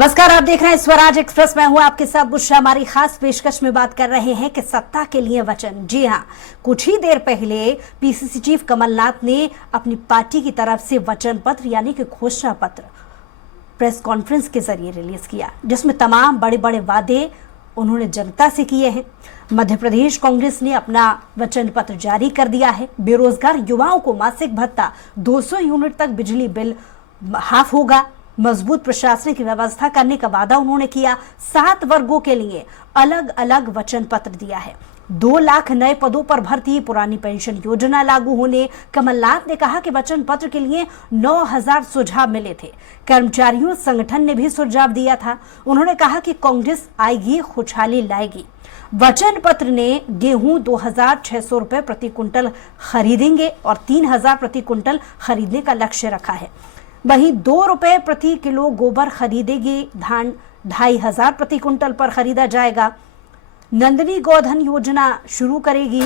नमस्कार, आप देख रहे हैं स्वराज एक्सप्रेस। मैं हूं आपके साथ बुशरा। हमारी खास पेशकश में बात कर रहे हैं कि सत्ता के लिए वचन। जी हां, कुछ ही देर पहले पीसीसी चीफ कमलनाथ ने अपनी पार्टी की तरफ से वचन पत्र यानी कि घोषणा पत्र प्रेस कॉन्फ्रेंस के जरिए रिलीज किया, जिसमें तमाम बड़े बड़े वादे उन्होंने जनता से किए हैं। मध्य प्रदेश कांग्रेस ने अपना वचन पत्र जारी कर दिया है। बेरोजगार युवाओं को मासिक भत्ता 200 यूनिट तक, बिजली बिल हाफ होगा, मजबूत प्रशासनिक व्यवस्था करने का वादा उन्होंने किया। 7 वर्गों के लिए अलग अलग वचन पत्र दिया है। 2 लाख नए पदों पर भर्ती, पुरानी पेंशन योजना लागू होने। कमलनाथ ने कहा कि वचन पत्र के लिए 9000 सुझाव मिले थे। कर्मचारियों संगठन ने भी सुझाव दिया था। उन्होंने कहा कि कांग्रेस आएगी, खुशहाली लाएगी। वचन पत्र ने गेहूं 2600 रुपए प्रति क्विंटल खरीदेंगे और 3000 प्रति क्विंटल खरीदने का लक्ष्य रखा है। वहीं 2 रुपए प्रति किलो गोबर खरीदेगी। धान 2500 प्रति क्विंटल पर खरीदा जाएगा। नंदिनी गोधन योजना शुरू करेगी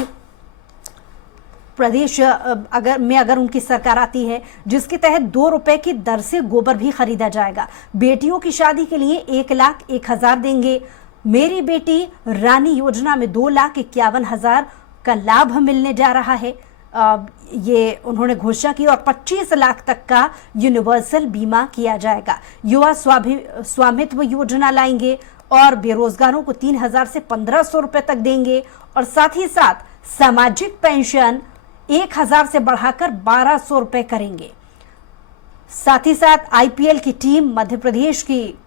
प्रदेश अगर उनकी सरकार आती है, जिसके तहत 2 रुपए की दर से गोबर भी खरीदा जाएगा। बेटियों की शादी के लिए 1,01,000 देंगे। मेरी बेटी रानी योजना में 2,51,000 का लाभ मिलने जा रहा है। ये उन्होंने घोषणा की। और 25 लाख तक का यूनिवर्सल बीमा किया जाएगा। युवा स्वामित्व योजना लाएंगे और बेरोजगारों को 3000 से 1500 रुपए तक देंगे। और साथ ही साथ सामाजिक पेंशन 1000 से बढ़ाकर 1200 रुपए करेंगे। साथ ही साथ आईपीएल की टीम मध्य प्रदेश की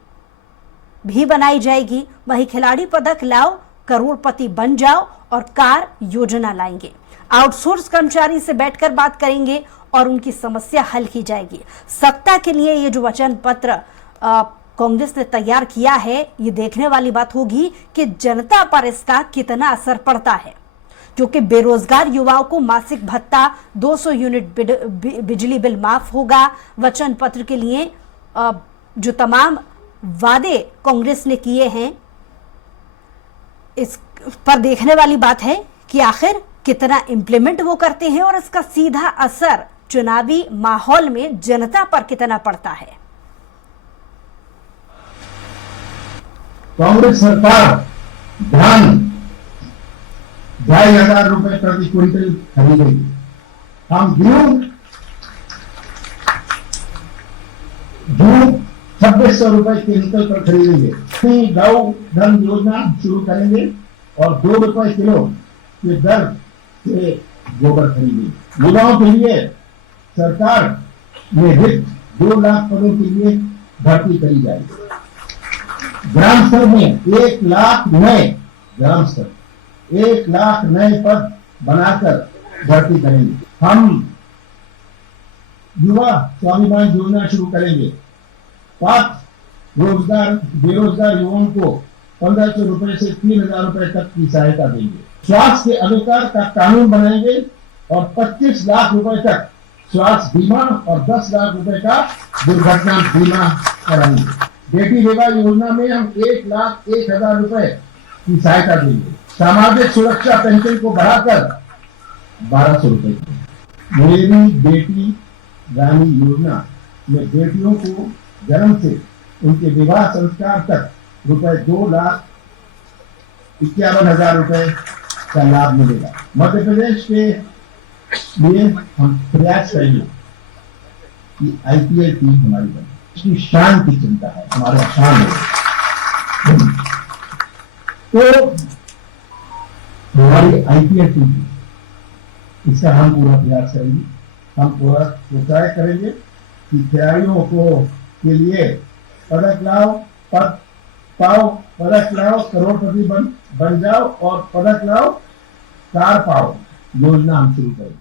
भी बनाई जाएगी। वहीं खिलाड़ी पदक लाओ, करोड़पति बन जाओ और कार योजना लाएंगे। आउटसोर्स कर्मचारी से बैठकर बात करेंगे और उनकी समस्या हल की जाएगी। सत्ता के लिए ये जो वचन पत्र कांग्रेस ने तैयार किया है, ये देखने वाली बात होगी कि जनता पर इसका कितना असर पड़ता है, क्योंकि बेरोजगार युवाओं को मासिक भत्ता 200 यूनिट बिजली बिल माफ होगा। वचन पत्र के लिए जो तमाम वादे कांग्रेस ने किए हैं, इस पर देखने वाली बात है कि आखिर कितना इंप्लीमेंट वो करते हैं और इसका सीधा असर चुनावी माहौल में जनता पर कितना पड़ता है। कांग्रेस सरकार धान 2500 रुपए प्रति क्विंटल खरीदेगी। हम जून 2600 रुपए क्विंटल पर खरीदेंगे। गौ धन योजना शुरू करेंगे और 2 रुपए किलो के दर से गोबर खरीदेंगे। युवाओं के लिए सरकार में रिक्त 2 लाख पदों के लिए भर्ती करी जाएगी। ग्राम स्तर में 1 लाख नए ग्राम स्तर 1 लाख नए पद बनाकर भर्ती करेंगे। हम युवा स्वाभिमान योजना शुरू करेंगे। बेरोजगार युवाओं को 1500 रुपए से 3000 रुपए तक की सहायता देंगे। स्वास्थ्य के अधिकार का कानून बनाएंगे और 25 लाख रुपए तक स्वास्थ्य बीमा और 10 लाख रुपए का दुर्घटना बीमा कराएंगे। बेटी विवाह योजना में हम 1,01,000 रुपए की सहायता देंगे। सामाजिक सुरक्षा पेंशन को बढ़ाकर 1200 रुपए। मेरी बेटी रानी योजना में बेटियों को जन्म से उनके विवाह संस्कार तक रुपए 2,51,000 रुपए का लाभ मिलेगा। मध्य प्रदेश के लिए हम प्रयास करेंगे कि आईपीएल टीम हमारी बने। इसकी शान की चिंता है, हमारा शान है। तो हमारी आईपीएल टीम, इसका हम पूरा प्रयास करेंगे। हम पूरा प्रयास करेंगे कि खिलाड़ियों को के लिए पदक लाओ, पद पाओ, पदक लाओ, करोड़पति बन जाओ और पदक लाओ, कार पाओ योजना हम शुरू करें।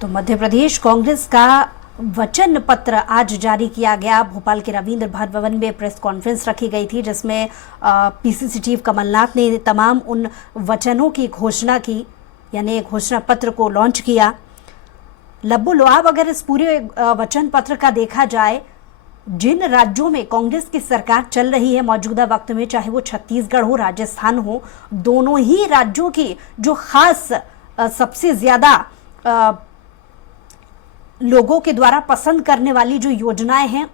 तो मध्य प्रदेश कांग्रेस का वचन पत्र आज जारी किया गया। भोपाल के रविंद्र भारत भवन में प्रेस कॉन्फ्रेंस रखी गई थी, जिसमें पीसीसी चीफ कमलनाथ ने तमाम उन वचनों की घोषणा की, यानी घोषणा पत्र को लॉन्च किया। लब्बू लुआब अगर इस पूरे वचन पत्र का देखा जाए, जिन राज्यों में कांग्रेस की सरकार चल रही है मौजूदा वक्त में, चाहे वो छत्तीसगढ़ हो, राजस्थान हो, दोनों ही राज्यों की जो खास सबसे ज्यादा लोगों के द्वारा पसंद करने वाली जो योजनाएं हैं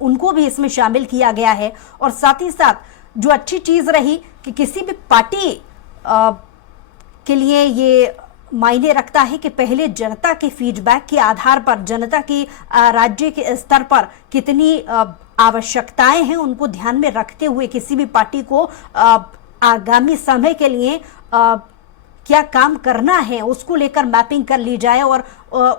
उनको भी इसमें शामिल किया गया है। और साथ ही साथ जो अच्छी चीज रही कि किसी भी पार्टी के लिए ये मायने रखता है कि पहले जनता के फीडबैक के आधार पर, जनता की राज्य के स्तर पर कितनी आवश्यकताएं हैं उनको ध्यान में रखते हुए किसी भी पार्टी को आगामी समय के लिए क्या काम करना है उसको लेकर मैपिंग कर ली जाए। और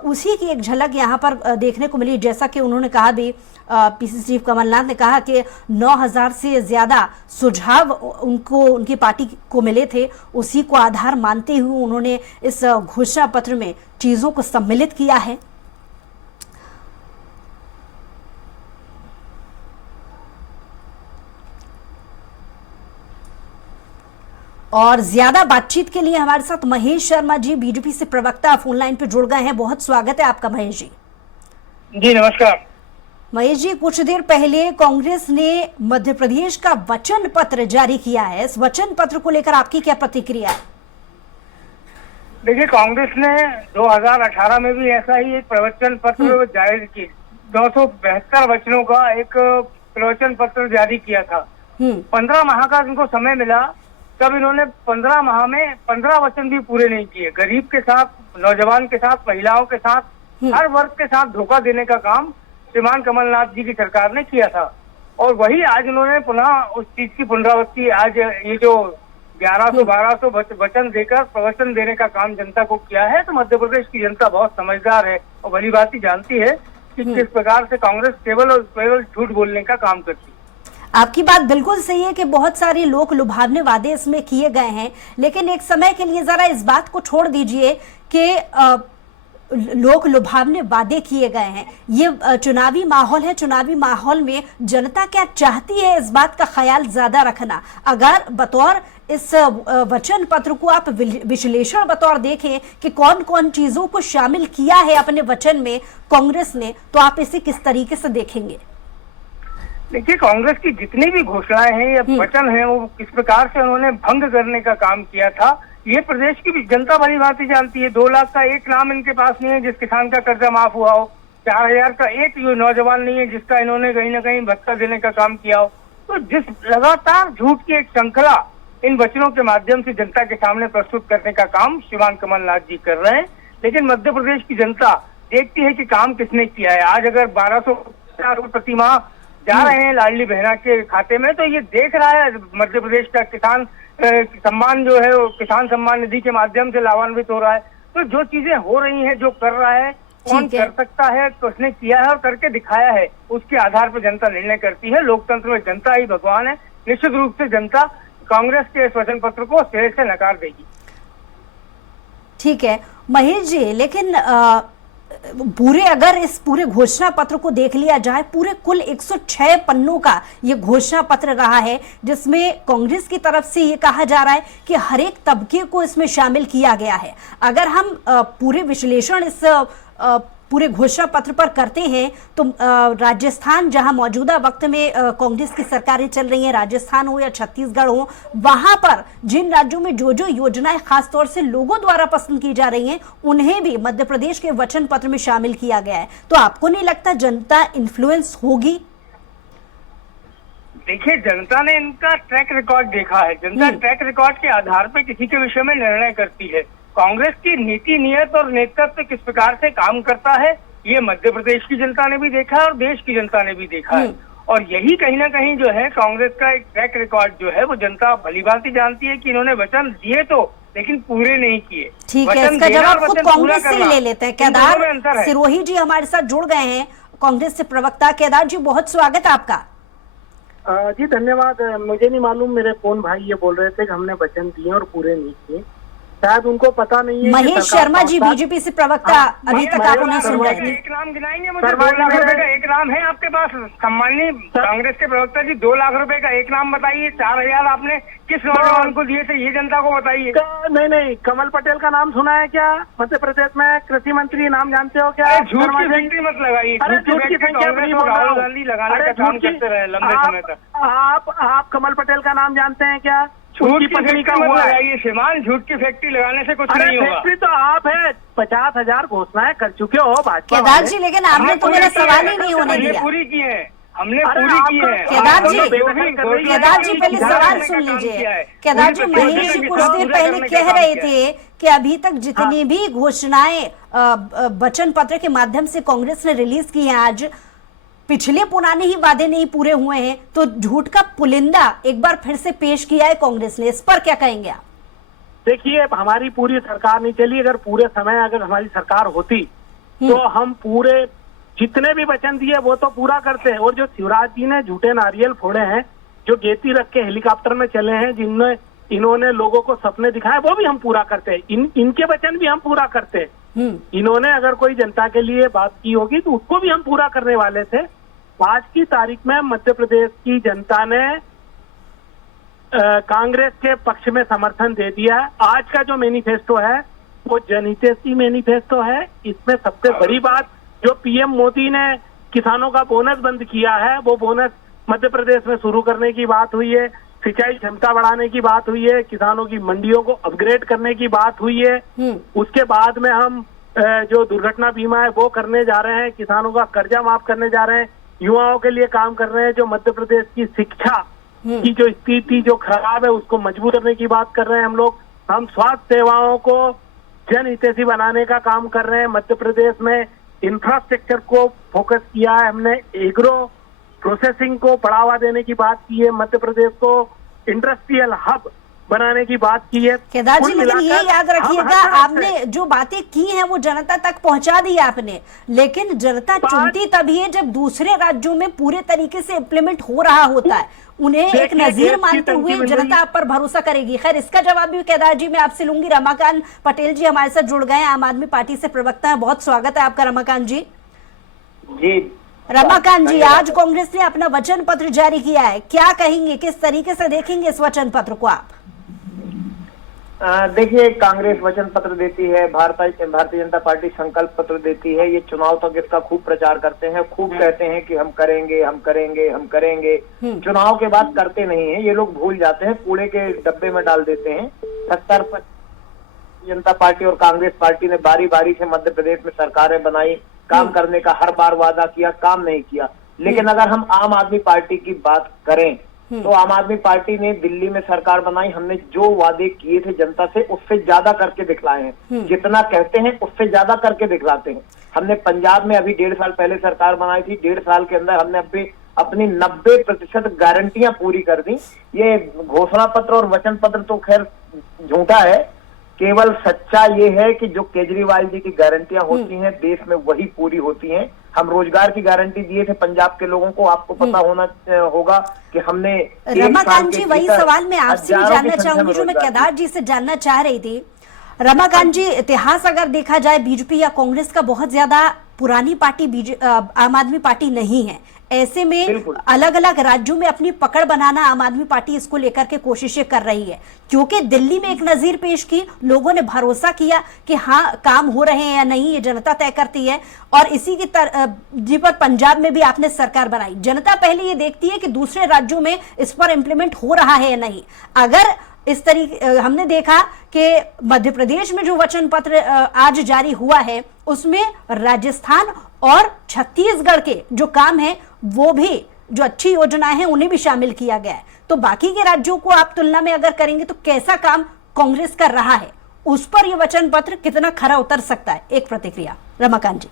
उसी की एक झलक यहाँ पर देखने को मिली, जैसा कि उन्होंने कहा भी, पीसीसी चीफ कमलनाथ ने कहा कि 9,000 से ज्यादा सुझाव उनको उनकी पार्टी को मिले थे। उसी को आधार मानते हुए उन्होंने इस घोषणा पत्र में चीजों को सम्मिलित किया है। और ज्यादा बातचीत के लिए हमारे साथ महेश शर्मा जी, बीजेपी से प्रवक्ता, फोन लाइन पे जुड़ गए हैं। बहुत स्वागत है आपका महेश जी। जी नमस्कार। महेश जी, कुछ देर पहले कांग्रेस ने मध्य प्रदेश का वचन पत्र जारी किया है। इस वचन पत्र को लेकर आपकी क्या प्रतिक्रिया है? देखिए, कांग्रेस ने 2018 में भी ऐसा ही एक प्रवचन पत्र जारी की, 272 वचनों का एक प्रवचन पत्र जारी किया था। 15 माह का इनको समय मिला, तब इन्होंने 15 माह में 15 वचन भी पूरे नहीं किए। गरीब के साथ, नौजवान के साथ, महिलाओं के साथ, हर वर्ग के साथ धोखा देने का काम श्रीमान कमलनाथ जी की सरकार ने किया था। और वही आज उन्होंने पुनः उस चीज की पुनरावृत्ति, आज ये जो 1100-1200 वचन देकर प्रवचन देने का काम जनता को किया है। तो मध्य प्रदेश की जनता बहुत समझदार है और भली बात ही जानती है कि किस प्रकार से कांग्रेस केवल झूठ बोलने का काम करती है। आपकी बात बिल्कुल सही है कि बहुत सारे लोक लुभावने वादे इसमें किए गए हैं, लेकिन एक समय के लिए जरा इस बात को छोड़ दीजिए कि लोक लुभावने वादे किए गए हैं। ये चुनावी माहौल है, चुनावी माहौल में जनता क्या चाहती है इस बात का ख्याल ज्यादा रखना। अगर बतौर इस वचन पत्र को आप विश्लेषण बतौर देखें कि कौन कौन चीजों को शामिल किया है अपने वचन में कांग्रेस ने, तो आप इसे किस तरीके से देखेंगे? देखिए, कांग्रेस की जितनी भी घोषणाएं हैं या वचन हैं, वो किस प्रकार से उन्होंने भंग करने का काम किया था, ये प्रदेश की भी जनता भली भांति जानती है। 2 लाख का एक नाम इनके पास नहीं है जिस किसान का कर्जा माफ हुआ हो। 4,000 का एक नौजवान नहीं है जिसका इन्होंने कहीं ना कहीं भत्ता देने का काम किया हो। तो जिस लगातार झूठ की एक श्रृंखला इन वचनों के माध्यम से जनता के सामने प्रस्तुत करने का काम श्रीमान कमलनाथ जी कर रहे हैं। लेकिन मध्य प्रदेश की जनता देखती है कि काम किसने किया है। आज अगर 1250 रुपये प्रति माह जा रहे हैं लाडली बहना के खाते में, तो ये देख रहा है मध्य प्रदेश का किसान सम्मान जो है वो किसान सम्मान निधि के माध्यम से लाभान्वित हो रहा है। तो जो चीजें हो रही हैं, जो कर रहा है, कौन कर सकता है, किसने किया है और करके दिखाया है, उसके आधार पर जनता निर्णय करती है। लोकतंत्र में जनता ही भगवान है। निश्चित रूप से जनता कांग्रेस के इस वचन पत्र को सिरे से नकार देगी। ठीक है महेश जी, लेकिन अगर इस पूरे घोषणा पत्र को देख लिया जाए, पूरे कुल 106 पन्नों का ये घोषणा पत्र रहा है, जिसमें कांग्रेस की तरफ से ये कहा जा रहा है कि हर एक तबके को इसमें शामिल किया गया है। अगर हम पूरे विश्लेषण इस पूरे घोषणा पत्र पर करते हैं तो राजस्थान, जहां मौजूदा वक्त में कांग्रेस की सरकारें चल रही हैं, राजस्थान हो या छत्तीसगढ़ हो, वहां पर जिन राज्यों में जो जो योजनाएं खासतौर से लोगों द्वारा पसंद की जा रही हैं, उन्हें भी मध्य प्रदेश के वचन पत्र में शामिल किया गया है। तो आपको नहीं लगता जनता इन्फ्लुएंस होगी? देखिए, जनता ने इनका ट्रैक रिकॉर्ड देखा है। जनता ट्रैक रिकॉर्ड के आधार पर किसी के विषय में निर्णय करती है। कांग्रेस की नीति, नियत और नेतृत्व किस प्रकार से काम करता है, ये मध्य प्रदेश की जनता ने भी देखा है और देश की जनता ने भी देखा है। और यही कहीं ना कहीं जो है कांग्रेस का एक ट्रैक रिकॉर्ड जो है वो जनता भलीभांति जानती है कि इन्होंने वचन दिए तो, लेकिन पूरे नहीं किए। ठीक है, इसका जवाब खुद कांग्रेस से ले लेते हैं। केदार सिरोही जी हमारे साथ जुड़ गए हैं, कांग्रेस से प्रवक्ता। केदार जी, बहुत स्वागत है आपका। जी धन्यवाद। मुझे नहीं मालूम, मेरे कौन भाई ये बोल रहे थे कि हमने वचन दिए और पूरे नहीं किए। शायद उनको पता नहीं है। महेश शर्मा जी, बीजेपी से प्रवक्ता, अभी तक आप उन्हें सुन रहे थे। एक नाम गिनाएंगे मुझे? 2 लाख रुपए का एक नाम है आपके पास? सम्माननीय कांग्रेस के प्रवक्ता जी, 2 लाख रुपए का एक नाम बताइए। 4,000 आपने किस नौजवान को दिए थे, ये जनता को बताइए। नहीं, कमल पटेल का नाम सुना है क्या? मध्य प्रदेश में कृषि मंत्री नाम जानते हो क्या? झूठ की फैक्ट्री मत लगाइए। झूठ की फैक्ट्री राहुल गांधी लगाने का काम करते रहे लंबे समय तक। आप कमल पटेल का नाम जानते हैं क्या? झूठ उनकी की पत्नी का फैक्ट्री मत हुआ है। लगाइए श्रीमान, झूठ की फैक्ट्री लगाने से कुछ अरे नहीं होगा। फैक्ट्री तो आप है, 50,000 घोषणाएं कर चुके हो भाजपा केदार वाले। जी, लेकिन आपने तो मेरा सवाल ही नहीं होने दिया। पूरी की है, हमने अरे पूरी की आपका है। केदार जी, केदार जी पहले सवाल सुन लीजिए। केदार जी, महेश जी कुछ देर पहले कह रहे थे कि अभी तक जितनी भी घोषणाएं वचन पत्र के माध्यम से कांग्रेस ने रिलीज की हैं, आज पिछले पुराने ही वादे नहीं पूरे हुए हैं, तो झूठ का पुलिंदा एक बार फिर से पेश किया है कांग्रेस ने। इस पर क्या कहेंगे आप? देखिए, हमारी पूरी सरकार नहीं चली। अगर पूरे समय अगर हमारी सरकार होती तो हम पूरे जितने भी वचन दिए वो तो पूरा करते हैं। और जो शिवराज जी ने झूठे नारियल फोड़े हैं, जो गेती रख के हेलीकॉप्टर में चले हैं, जिनमें इन्होंने लोगों को सपने दिखाए, वो भी हम पूरा करते हैं। इनके वचन भी हम पूरा करते हैं। इन्होंने अगर कोई जनता के लिए बात की होगी तो उसको भी हम पूरा करने वाले थे। 5 की तारीख में मध्य प्रदेश की जनता ने कांग्रेस के पक्ष में समर्थन दे दिया है। आज का जो मैनिफेस्टो है वो जनहितैषी मैनिफेस्टो है। इसमें सबसे बड़ी बात, जो पीएम मोदी ने किसानों का बोनस बंद किया है, वो बोनस मध्य प्रदेश में शुरू करने की बात हुई है। सिंचाई क्षमता बढ़ाने की बात हुई है। किसानों की मंडियों को अपग्रेड करने की बात हुई है। उसके बाद में हम जो दुर्घटना बीमा है वो करने जा रहे हैं। किसानों का कर्जा माफ करने जा रहे हैं। युवाओं के लिए काम कर रहे हैं। जो मध्य प्रदेश की शिक्षा की जो स्थिति जो खराब है उसको मजबूत करने की बात कर रहे हैं हम लोग। हम स्वास्थ्य सेवाओं को जनहितैषी बनाने का काम कर रहे हैं। मध्य प्रदेश में इंफ्रास्ट्रक्चर को फोकस किया है हमने। एग्रो प्रोसेसिंग को बढ़ावा देने की बात की है। मध्य प्रदेश को इंडस्ट्रियल हब बनाने की बात की है। केदार जी, लेकिन ये याद रखिएगा, आपने जो बातें की हैं वो जनता तक पहुंचा दी आपने, लेकिन जनता चुनती तभी है जब दूसरे राज्यों में पूरे तरीके से इम्प्लीमेंट हो रहा होता है। उन्हें एक नजीर मानते हुए जनता आप पर भरोसा करेगी। खैर, इसका जवाब भी केदार जी मैं आपसे लूंगी। रमाकांत पटेल जी हमारे साथ जुड़ गए, आम आदमी पार्टी से प्रवक्ता है। बहुत स्वागत है आपका रमाकांत जी। जी रमाकांत जी, आज कांग्रेस ने अपना वचन पत्र जारी किया है, क्या कहेंगे, किस तरीके से देखेंगे इस वचन पत्र को आप? देखिए, कांग्रेस वचन पत्र देती है, भारतीय जनता पार्टी संकल्प पत्र देती है। ये चुनाव तक इसका खूब प्रचार करते हैं, खूब कहते हैं कि हम करेंगे, हम करेंगे, हम करेंगे। चुनाव के बाद करते नहीं है। ये लोग भूल जाते हैं, कूड़े के डब्बे में डाल देते हैं। 70 जनता पार्टी और कांग्रेस पार्टी ने बारी बारी से मध्य प्रदेश में सरकारें बनाई, काम करने का हर बार वादा किया, काम नहीं किया। लेकिन अगर हम आम आदमी पार्टी की बात करें तो आम आदमी पार्टी ने दिल्ली में सरकार बनाई। हमने जो वादे किए थे जनता से उससे ज्यादा करके दिखलाए हैं। जितना कहते हैं उससे ज्यादा करके दिखलाते हैं। हमने पंजाब में अभी 1.5 साल पहले सरकार बनाई थी। 1.5 साल के अंदर हमने अपनी 90% गारंटियां पूरी कर दी। ये घोषणा पत्र और वचन पत्र तो खैर झूठा है। केवल सच्चा ये है कि जो केजरीवाल जी की गारंटियां होती हैं देश में वही पूरी होती हैं। हम रोजगार की गारंटी दिए थे पंजाब के लोगों को। आपको पता होना होगा कि हमने रमाकांत जी, वही सवाल मैं आपसे भी जानना चाहूंगी जो मैं केदार जी से जानना चाह रही थी। रमाकांत जी, इतिहास अगर देखा जाए बीजेपी या कांग्रेस का बहुत ज्यादा पुरानी पार्टी आम आदमी पार्टी नहीं है। ऐसे में अलग अलग राज्यों में अपनी पकड़ बनाना आम आदमी पार्टी इसको लेकर के कोशिशें कर रही है, क्योंकि दिल्ली में एक नजीर पेश की, लोगों ने भरोसा किया कि हाँ काम हो रहे हैं या नहीं ये जनता तय करती है। और इसी की जी पर पंजाब में भी आपने सरकार बनाई। जनता पहले ये देखती है कि दूसरे राज्यों में इस पर इम्प्लीमेंट हो रहा है या नहीं। अगर इस तरीके हमने देखा कि मध्य प्रदेश में जो वचन पत्र आज जारी हुआ है उसमें राजस्थान और छत्तीसगढ़ के जो काम है वो भी जो अच्छी योजनाएं हैं उन्हें भी शामिल किया गया है। तो बाकी के राज्यों को आप तुलना में अगर करेंगे तो कैसा काम कांग्रेस कर रहा है, उस पर यह वचन पत्र कितना खरा उतर सकता है? एक प्रतिक्रिया रमाकांत जी।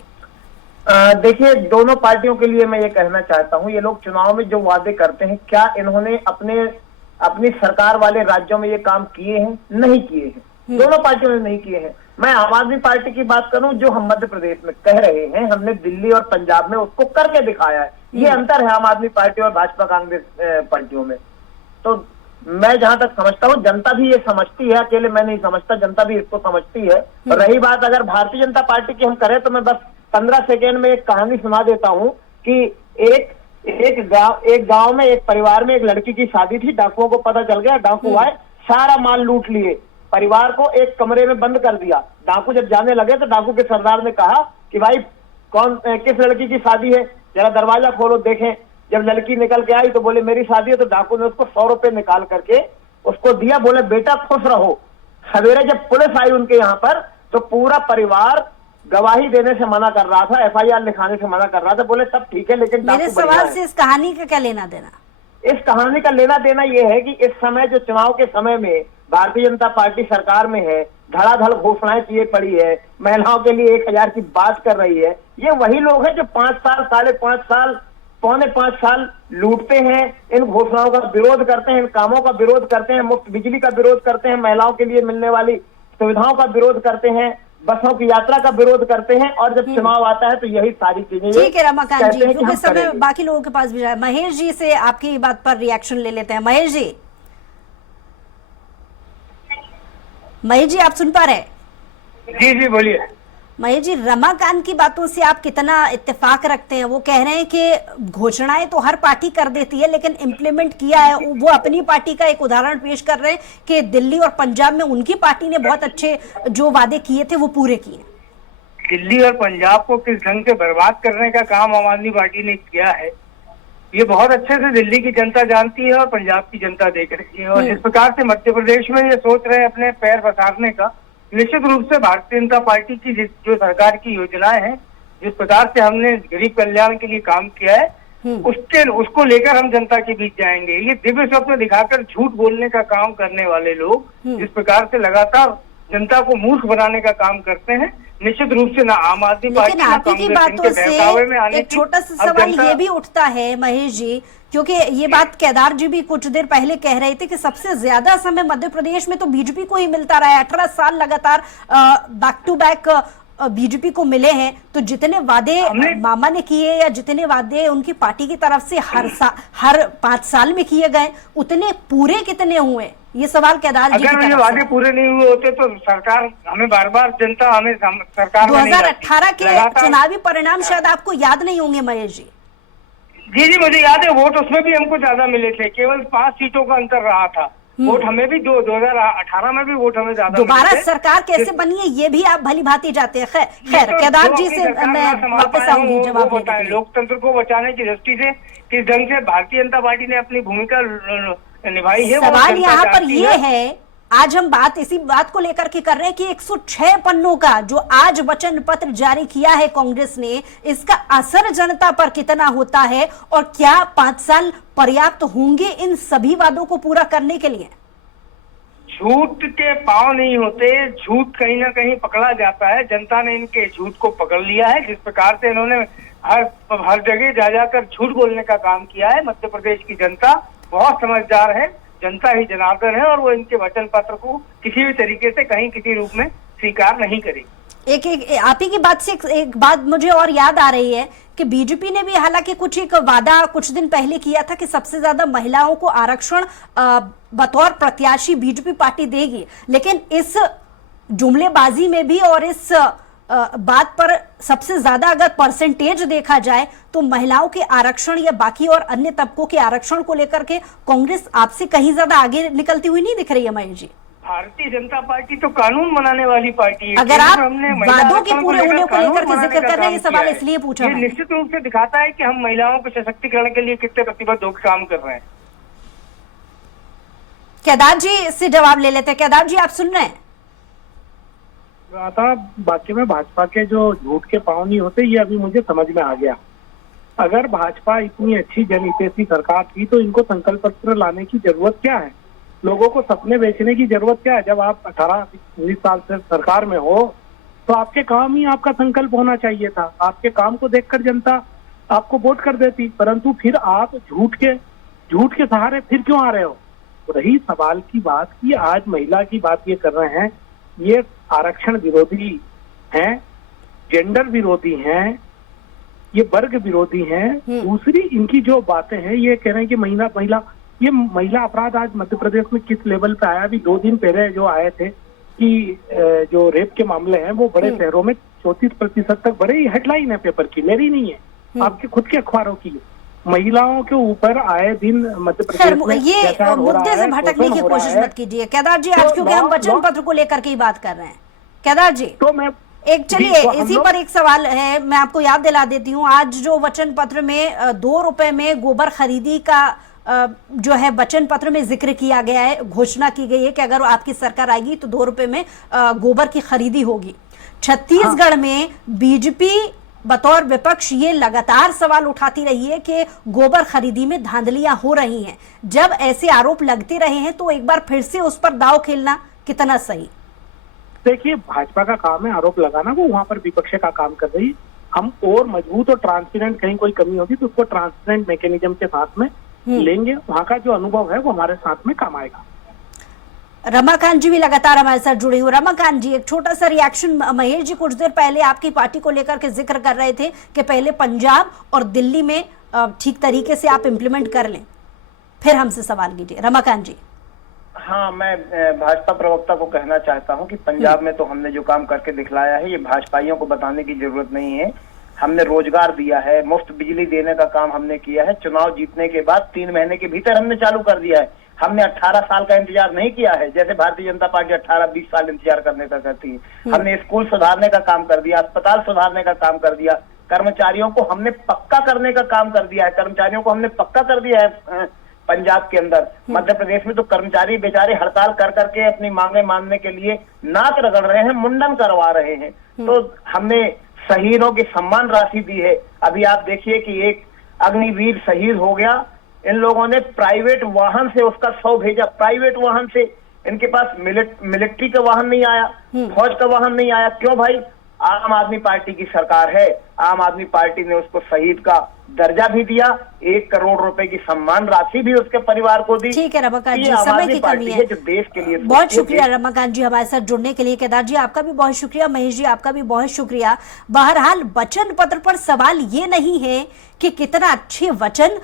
देखिए, दोनों पार्टियों के लिए मैं ये कहना चाहता हूँ, ये लोग चुनाव में जो वादे करते हैं क्या इन्होंने अपनी सरकार वाले राज्यों में ये काम किए हैं? नहीं किए हैं। दोनों पार्टियों ने नहीं किए हैं। मैं आम आदमी पार्टी की बात करूं, जो हम मध्य प्रदेश में कह रहे हैं हमने दिल्ली और पंजाब में उसको करके दिखाया है। ये अंतर है आम आदमी पार्टी और भाजपा कांग्रेस पार्टियों में। तो मैं जहां तक समझता हूं जनता भी ये समझती है, अकेले मैं नहीं समझता, जनता भी इसको समझती है। रही बात अगर भारतीय जनता पार्टी की हम करें तो मैं बस 15 सेकेंड में एक कहानी सुना देता हूं कि एक गांव में एक परिवार में एक लड़की की शादी थी। डाकुओं को पता चल गया, डाकू आए, सारा माल लूट लिए, परिवार को एक कमरे में बंद कर दिया। डाकू जब जाने लगे तो डाकू के सरदार ने कहा कि भाई किस लड़की की शादी है, जरा दरवाजा खोलो देखें। जब लड़की निकल के आई तो बोले मेरी शादी है। तो डाकू ने उसको 100 रुपए निकाल करके उसको दिया, बोले बेटा खुश रहो। सवेरे जब पुलिस आई उनके यहाँ पर तो पूरा परिवार गवाही देने से मना कर रहा था, FIR लिखाने से मना कर रहा था। बोले तब ठीक है, लेकिन मेरे डाकू बढ़िया सवाल है। से इस कहानी का क्या लेना देना? इस कहानी का लेना देना यह है कि इस समय जो चुनाव के समय में भारतीय जनता पार्टी सरकार में है, धड़ाधड़ घोषणाएं किए पड़ी है, महिलाओं के लिए 1000 की बात कर रही है। ये वही लोग हैं जो 5 साल, 5.5 साल, 4.25 साल लूटते हैं, इन घोषणाओं का विरोध करते हैं, इन कामों का विरोध करते हैं, मुफ्त बिजली का विरोध करते हैं, महिलाओं के लिए मिलने वाली सुविधाओं का विरोध करते हैं, बसों की यात्रा का विरोध करते हैं। और जब चुनाव आता है तो यही सारी चीजें ठीक है रमाकांत जी, कहते हैं कि क्योंकि हम समय करेंगे। बाकी लोगों के पास भी जाए। महेश जी से आपकी बात पर रिएक्शन ले लेते हैं। महेश जी, आप सुन पा रहे हैं? जी जी बोलिए। महेश जी, रमाकांत की बातों से आप कितना इत्तेफाक रखते हैं? वो कह रहे हैं कि घोषणाएं तो हर पार्टी कर देती है, लेकिन इम्प्लीमेंट किया है। वो अपनी पार्टी का एक उदाहरण पेश कर रहे हैं कि दिल्ली और पंजाब में उनकी पार्टी ने बहुत अच्छे जो वादे किए थे वो पूरे किए। दिल्ली और पंजाब को किस ढंग से बर्बाद करने का काम आम आदमी पार्टी ने किया है, ये बहुत अच्छे से दिल्ली की जनता जानती है और पंजाब की जनता देख रही है। और जिस प्रकार से मध्य प्रदेश में ये सोच रहे हैं अपने पैर पसारने का, निश्चित रूप से भारतीय जनता पार्टी की जो सरकार की योजनाएं हैं, जिस प्रकार से हमने गरीब कल्याण के लिए काम किया है, उसको लेकर हम जनता के बीच जाएंगे। ये दिव्य स्वप्न दिखाकर झूठ बोलने का काम करने वाले लोग जिस प्रकार से लगातार जनता को मूर्ख बनाने का काम करते हैं, निश्चित रूप से ना आम आदमी पार्टी लेकिन ना आप ही की कांग्रेस बातों इनके बहकावे में आने से एक की छोटा सा अब सवाल जनता- ये भी उठता है महेश जी, क्योंकि ये बात केदार जी भी कुछ देर पहले कह रहे थे कि सबसे ज्यादा समय मध्य प्रदेश में तो बीजेपी को ही मिलता रहा है। 18 साल लगातार बैक टू बैक बीजेपी को मिले हैं। तो जितने वादे मामा ने किए या जितने वादे उनकी पार्टी की तरफ से हर 5 साल में किए गए, उतने पूरे कितने हुए? ये सवाल केदार जी की अगर ये तरफ वादे से। पूरे नहीं हुए होते तो सरकार हमें बार बार जनता हमें सरकार में नहीं 2018 रखती। के लगातार- चुनावी परिणाम शायद आपको याद नहीं होंगे महेश जी। जी मुझे याद है, वोट उसमें भी हमको ज्यादा मिले थे, केवल 5 सीटों का अंतर रहा था। वोट हमें भी 2018 में भी वोट हमें ज्यादा दोबारा मिले थे। सरकार कैसे बनी है ये भी आप भली भांति जाते हैं। खैर तो केदार जो जी अपनी से सरकार मैं ना संभाल वापस पाए हों, आऊंगी वो जवाब लेने बताएं। के लिए। लोकतंत्र को बचाने की दृष्टि से किस ढंग से भारतीय जनता पार्टी ने अपनी भूमिका निभाई है, वो सवाल जनता यहाँ पर जानती ये है, आज हम इसी बात को लेकर के कर रहे हैं कि 106 पन्नों का जो आज वचन पत्र जारी किया है कांग्रेस ने, इसका असर जनता पर कितना होता है और क्या 5 साल पर्याप्त होंगे इन सभी वादों को पूरा करने के लिए? झूठ के पांव नहीं होते, झूठ कहीं ना कहीं पकड़ा जाता है। जनता ने इनके झूठ को पकड़ लिया है। जिस प्रकार से इन्होंने हर जगह जा जाकर झूठ बोलने का काम किया है। मध्य प्रदेश की जनता बहुत समझदार है, जनता ही जनार्दन है, और वो इनके वचन पत्र को किसी भी तरीके से कहीं किसी रूप में स्वीकार नहीं करेगी। एक आप ही की बात से एक बात मुझे और याद आ रही है कि बीजेपी ने भी हालांकि एक वादा कुछ दिन पहले किया था कि सबसे ज्यादा महिलाओं को आरक्षण बतौर प्रत्याशी बीजेपी पार्टी देगी, लेकिन इस जुमलेबाजी में भी और इस बात पर सबसे ज्यादा अगर परसेंटेज देखा जाए तो महिलाओं के आरक्षण या बाकी और अन्य तबकों के आरक्षण को लेकर के कांग्रेस आपसे कहीं ज्यादा आगे निकलती हुई नहीं दिख रही है महेश जी। भारतीय जनता पार्टी तो कानून बनाने वाली पार्टी है। अगर आप हमने महिला वादों के आरक्षण पूरे होने को कानून लेकर के बनाने जिक्र का कर रहे हैं, ये काम सवाल किया है। इसलिए पूछा ये मैंने। निश्चित रूप से दिखाता है कि हम महिलाओं के सशक्तिकरण के लिए कितने प्रतिबद्ध होकर काम कर रहे हैं। केदार जी इससे जवाब ले लेते हैं। केदार जी आप सुन रहे हैं? था बाकी में भाजपा के जो झूठ के पांव नहीं होते, ये अभी मुझे समझ में आ गया। अगर भाजपा इतनी अच्छी जनहितैषी सरकार थी तो इनको संकल्प पत्र लाने की जरूरत क्या है? लोगों को सपने बेचने की जरूरत क्या है? जब आप 18-19 साल से सरकार में हो तो आपके काम ही आपका संकल्प होना चाहिए था। आपके काम को देखकर जनता आपको वोट कर देती, परंतु फिर आप झूठ के सहारे फिर क्यों आ रहे हो? रही सवाल की बात की, आज महिला की बात ये कर रहे हैं, ये आरक्षण विरोधी हैं, जेंडर विरोधी हैं, ये वर्ग विरोधी हैं। दूसरी इनकी जो बातें हैं, ये कह रहे हैं कि महिला अपराध आज मध्य प्रदेश में किस लेवल पे आया। अभी 2 दिन पहले जो आए थे कि जो रेप के मामले हैं वो बड़े शहरों में 34% तक, बड़े ही हेडलाइन है पेपर की, मेरी नहीं है, आपके खुद के अखबारों की है। महिलाओं के ऊपर आए दिन मध्य प्रदेश में ये मुद्दे से भटकने की कोशिश मत कीजिए केदार जी, आज क्योंकि हम वचन पत्र को लेकर के ही बात कर रहे हैं। केदार जी तो मैं चलिए इसी पर एक सवाल है, मैं आपको याद दिला देती हूँ। आज जो वचन पत्र में 2 रुपए में गोबर खरीदी का जो है वचन पत्र में जिक्र किया गया है, घोषणा की गई है कि अगर आपकी सरकार आएगी तो 2 रुपए में गोबर की खरीदी होगी। छत्तीसगढ़ में बीजेपी बतौर विपक्ष ये लगातार सवाल उठाती रही है कि गोबर खरीदी में धांधलियां हो रही हैं। जब ऐसे आरोप लगते रहे हैं तो एक बार फिर से उस पर दांव खेलना कितना सही? देखिए, भाजपा का काम है आरोप लगाना, वो वहां पर विपक्ष का काम कर रही है। हम और मजबूत और ट्रांसपेरेंट, कहीं कोई कमी होगी तो उसको ट्रांसपेरेंट मैकेनिज्म के साथ में लेंगे। वहां का जो अनुभव है वो हमारे साथ में काम आएगा। रमाकांत जी भी लगातार हमारे साथ जुड़े हुए। रमाकांत जी, एक छोटा सा रिएक्शन। महेश जी कुछ देर पहले आपकी पार्टी को लेकर के जिक्र कर रहे थे कि पहले पंजाब और दिल्ली में ठीक तरीके से आप इम्प्लीमेंट कर लें, फिर हमसे सवाल कीजिए। रमाकांत जी। हाँ, मैं भाजपा प्रवक्ता को कहना चाहता हूं कि पंजाब में तो हमने जो काम करके दिखलाया है, ये भाजपाइयों को बताने की जरूरत नहीं है। हमने रोजगार दिया है, मुफ्त बिजली देने का काम हमने किया है। चुनाव जीतने के बाद 3 महीने के भीतर हमने चालू कर दिया है। हमने 18 साल का इंतजार नहीं किया है, जैसे भारतीय जनता पार्टी 18-20 साल इंतजार करने का करती है। हमने स्कूल सुधारने का काम कर दिया, अस्पताल सुधारने का काम कर दिया, कर्मचारियों को हमने पक्का करने का काम कर दिया है। कर्मचारियों को हमने पक्का कर दिया है पंजाब के अंदर। मध्य प्रदेश में तो कर्मचारी बेचारे हड़ताल कर करके अपनी मांगे मानने के लिए नाक रगड़ रहे हैं, मुंडन करवा रहे हैं। तो हमने शहीदों की सम्मान राशि दी है। अभी आप देखिए कि एक अग्निवीर शहीद हो गया, इन लोगों ने प्राइवेट वाहन से उसका शव भेजा। प्राइवेट वाहन से, इनके पास मिलिट्री का वाहन नहीं आया, फौज का वाहन नहीं आया। क्यों भाई? आम आदमी पार्टी की सरकार है, आम आदमी पार्टी ने उसको शहीद का दर्जा भी दिया, 1 करोड़ रुपए की सम्मान राशि भी उसके परिवार को दी। ठीक है रमाकांत जी, समय की कमी है। जो देश के लिए बहुत शुक्रिया रमाकांत जी हमारे साथ जुड़ने के लिए। केदार जी आपका भी बहुत शुक्रिया। महेश जी आपका भी बहुत शुक्रिया। बहरहाल वचन पत्र पर सवाल ये नहीं है कि कितना अच्छे वचन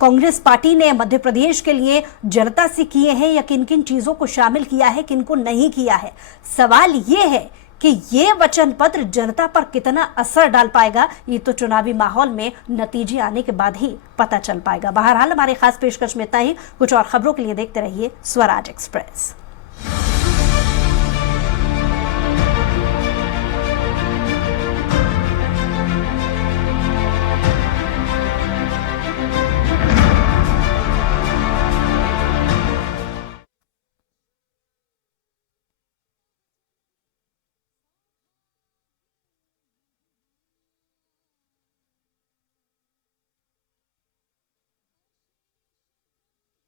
कांग्रेस पार्टी ने मध्य प्रदेश के लिए जनता से किए हैं या किन किन चीजों को शामिल किया है, किन को नहीं किया है। सवाल ये है कि ये वचन पत्र जनता पर कितना असर डाल पाएगा, ये तो चुनावी माहौल में नतीजे आने के बाद ही पता चल पाएगा। बहरहाल हमारे खास पेशकश में इतना ही। कुछ और खबरों के लिए देखते रहिए स्वराज एक्सप्रेस।